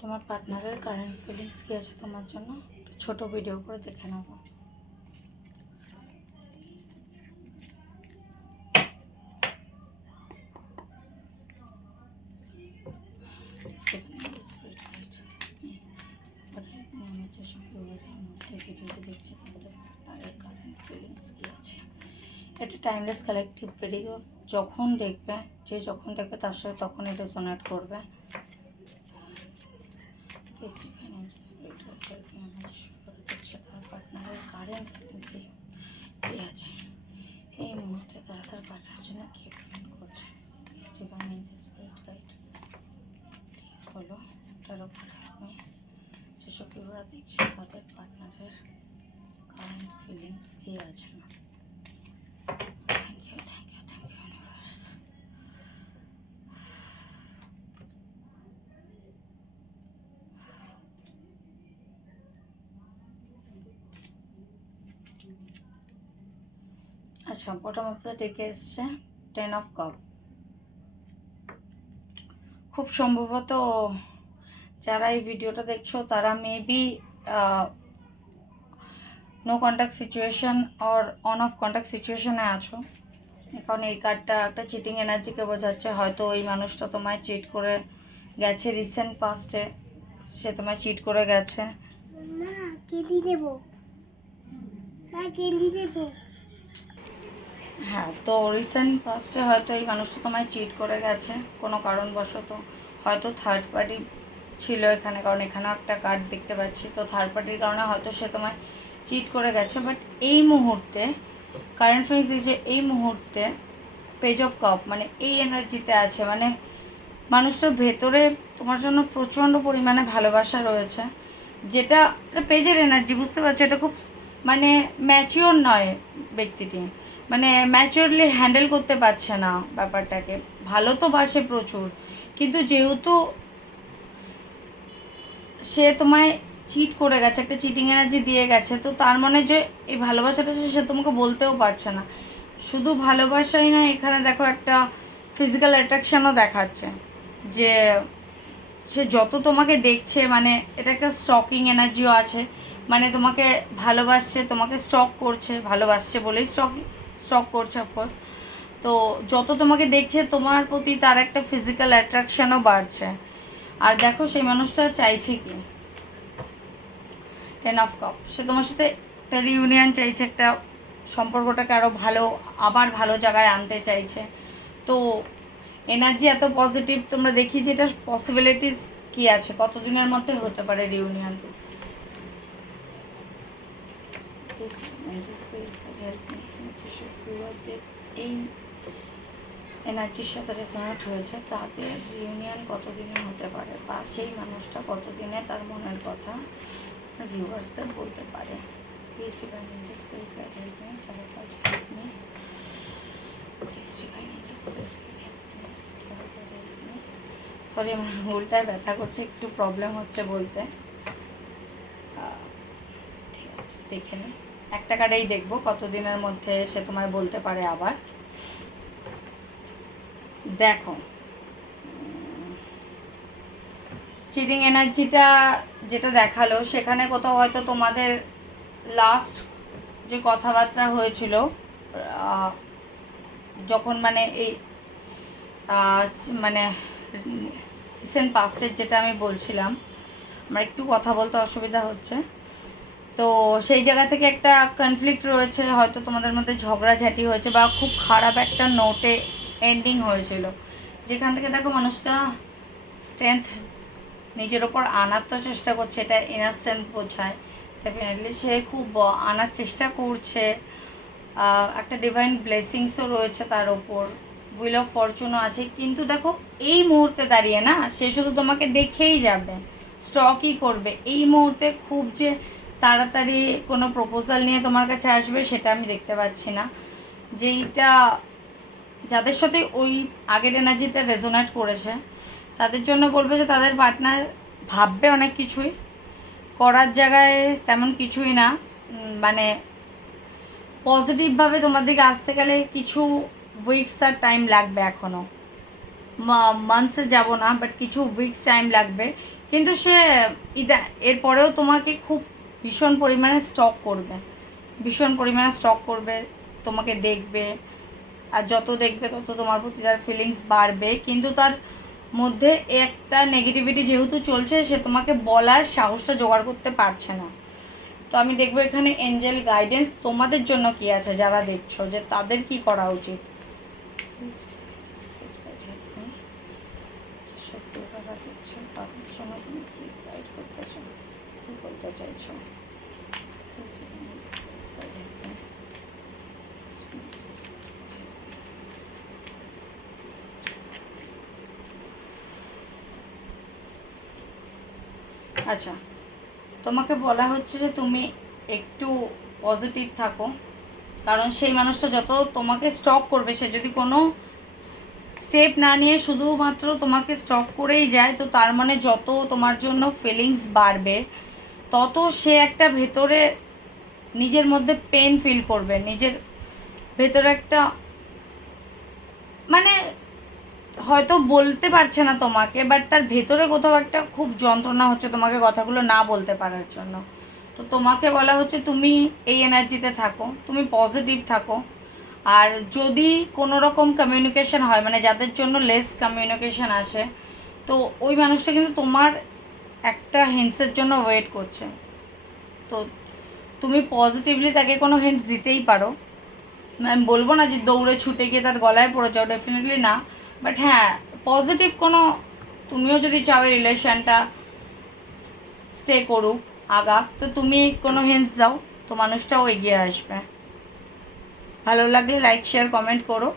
তোমার পার্টনারের current feelings কী আছে তোমার জন্য ছোট ভিডিও করে দেখে নেব। ভিডিওটি দেখছে তোমাদের পার্টনারের কারেন্ট ফিলিংস কী আছে। এটা টাইমলেস কালেকটিভ ভিডিও, যখন দেখবে যখন দেখবে তার সাথে তখনই রেজোনেট করবে। তার পার্টনারের কারেন্ট ফিলিংস কী আছে, এই মুহূর্তে তারা তার পার্টনারের জন্য কী ফিল করছে। ডিভাইন স্পিরিট গাইড প্লিজ বলো তার উপরে আমি যেসব ভিউরা দেখছি তাদের পার্টনারের কারেন্ট ফিলিংস কী আছে। Thank you universe. আচ্ছা, বটম অফ দ্য ডেকে এসছে 10 অফ কাপ। খুব সম্ভবত যারা এই ভিডিওটা দেখছো তারা maybe no contact situation or on off contact সিচুয়েশনে আছো, কারণ এই কার্ডটা একটা চিটিং এনার্জিকে বোঝাচ্ছে। হয়তো ওই মানুষটা তোমায় চিট করে গেছে রিসেন্ট পাস্টে, সে তোমায় চিট করে গেছে। হ্যাঁ, তো রিসেন্ট পাস্টে হয়তো এই মানুষটা তোমায় চিট করে গেছে কোনো কারণবশত। হয়তো থার্ড পার্টি ছিল এখানে, কারণ এখানেও একটা কার্ড দেখতে পাচ্ছি। তো থার্ড পার্টির কারণে হয়তো সে তোমায় চিট করে গেছে। বাট এই মুহূর্তে কারেন্ট ফেজ যে এই মুহূর্তে পেজ অফ কাপ মানে এই এনার্জিতে আছে, মানে মানুষটার ভেতরে তোমার জন্য প্রচণ্ড পরিমাণে ভালোবাসা রয়েছে, যেটা পেজের এনার্জি, বুঝতে পারছো? এটা খুব মানে ম্যাচিওর নয় ব্যক্তিটি, মানে ম্যাচিওরলি হ্যান্ডেল করতে পারছে না ব্যাপারটাকে। ভালো তো বাসে প্রচুর, কিন্তু যেহেতু সে তোমায় চিট করে গেছে, একটা চিটিং এনার্জি দিয়ে গেছে, তো তার মনে যে এই ভালোবাসাটা সে তোমাকে বলতেও পারছে না। শুধু ভালোবাসাই না, এখানে দেখো একটা ফিজিক্যাল অ্যাট্রাকশানও দেখাচ্ছে, যে সে যত তোমাকে দেখছে, মানে এটা একটা স্টকিং এনার্জিও আছে, মানে তোমাকে ভালোবাসছে, তোমাকে স্টক করছে, ভালোবাসছে বলেই স্টক করছে অফকোর্স। তো যত তোমাকে দেখছে তোমার প্রতি তার একটা ফিজিক্যাল অ্যাট্রাকশানও বাড়ছে। আর দেখো সেই মানুষটা চাইছে কি, 10 অফ কাপ, সে তোমার সাথে একটা রিউনিয়ন চাইছে, একটা সম্পর্কটাকে আরও আবার ভালো জায়গায় আনতে চাইছে। তো এনার্জি এত পজিটিভ, তোমরা দেখি যে এটা পসিবিলিটিস কী আছে, কতদিনের মধ্যে হতে পারে রিউনিয়ন। এই এনার্জির সাথে রেজোনেট হয়েছে, তাদের রিউনিয়ন কতদিনে হতে পারে, বা সেই মানুষটা কতদিনে তার মনের কথা ভিউয়ার্সদের বলতে পারে। Please divine angels spirit guide help me, tarot card help me, please divine angels spirit guide help me, tarot card help me. Sorry, আমার আঙুলটায় ব্যথা করছে, একটু প্রবলেম হচ্ছে বলতে। ঠিক আছে, দেখে নিই, একটা কার্ডেই দেখবো কতদিনের মধ্যে সে তোমায় বলতে পারে আবার। দেখো, চিটিং এনার্জিটা যেটা দেখালো সেখানে কোথাও হয়তো তোমাদের লাস্ট যে কথাবার্তা হয়েছিল, যখন মানে এই মানে রিসেন্ট পাস্টের যেটা আমি বলছিলাম, আমার একটু কথা বলতে অসুবিধা হচ্ছে, তো সেই জায়গা থেকে একটা কনফ্লিক্ট রয়েছে, হয়তো তোমাদের মধ্যে ঝগড়াঝাটি হয়েছে, বা খুব খারাপ একটা নোটে এন্ডিং হয়েছিল, যেখান থেকে দেখো মানুষটা স্ট্রেংথ নিজের ওপর আনার তো চেষ্টা করছে, এটা ইনার স্ট্রেংথ বোঝায়। ডেফিনেটলি সে খুব আনার চেষ্টা করছে, একটা ডিভাইন ব্লেসিংসও রয়েছে তার ওপর, হুইল অফ ফরচুনও আছে। কিন্তু দেখো এই মুহূর্তে দাঁড়িয়ে না, সে শুধু তোমাকে দেখেই যাবে, স্টকই করবে। এই মুহূর্তে খুব যে তাড়াতাড়ি কোনো প্রপোজাল নিয়ে তোমার কাছে আসবে সেটা আমি দেখতে পাচ্ছি না। যেইটা যাদের সাথে ওই আগের এনার্জিটা রেজোনেট করেছে তাদের জন্য বলবে যে তাদের পার্টনার ভাববে অনেক কিছুই, করার জায়গায় তেমন কিছুই না, মানে পজিটিভভাবে তোমার দিকে আসতে গেলে কিছু উইকস তার টাইম লাগবে, এখনও মান্থসে যাব না, বাট কিছু উইকস টাইম লাগবে। কিন্তু সে এরপরেও তোমাকে খুব ভীষণ পরিমাণে স্টক করবে, ভীষণ পরিমাণে স্টক করবে, তোমাকে দেখবে, আর যত দেখবে তত তোমার প্রতি তার ফিলিংস বাড়বে। কিন্তু তার মধ্যে একটা নেগেটিভিটি যেহেতু চলছে, সে তোমাকে বলার সাহসটা জোগাড় করতে পারছে না। তো আমি দেখবো এখানে এঞ্জেল গাইডেন্স তোমাদের জন্য কি আছে, যারা দেখছো যে তাদের কি করা উচিত। তুমি কি গাইড করতে চাও, কি বলতে চাইছো? আচ্ছা, তোমাকে বলা হচ্ছে যে তুমি একটু পজিটিভ থাকো, কারণ সেই মানুষটা যত তোমাকে স্টক করবে, সে যদি কোনো স্টেপ না নিয়ে শুধুমাত্র তোমাকে স্টক করেই যায়, তো তার মানে যত তোমার জন্য ফিলিংস বাড়বে, তত সে একটা ভেতরে নিজের মধ্যে পেন ফিল করবে, নিজের ভেতরে একটা মানে হয়তো বলতে পারছে না তোমাকে, বাট তার ভেতরে কোথাও একটা খুব যন্ত্রণা হচ্ছে তোমাকে কথাগুলো না বলতে পারার জন্য। তো তোমাকে বলা হচ্ছে তুমি এই এনার্জিতে থাকো, তুমি পজিটিভ থাকো। আর যদি কোনো রকম কমিউনিকেশন হয়, মানে যাদের জন্য লেস কমিউনিকেশন আছে, তো ওই মানুষটা কিন্তু তোমার একটা হিন্টসের জন্য ওয়েট করছে। তো তুমি পজিটিভলি তাকে কোনো হিন্টস দিতেই পারো। আমি বলবো না যে দৌড়ে ছুটে গিয়ে তার গলায় পড়ে যাও, ডেফিনেটলি না, বাট হ্যাঁ পজিটিভ কোনো, তুমিও যদি চাও রিলেশনটা স্টে করুক আগা, তো তুমি কোনো হিন্টস দাও, তো মানুষটাও এগিয়ে আসবে। ভালো লাগলে লাইক শেয়ার কমেন্ট করো।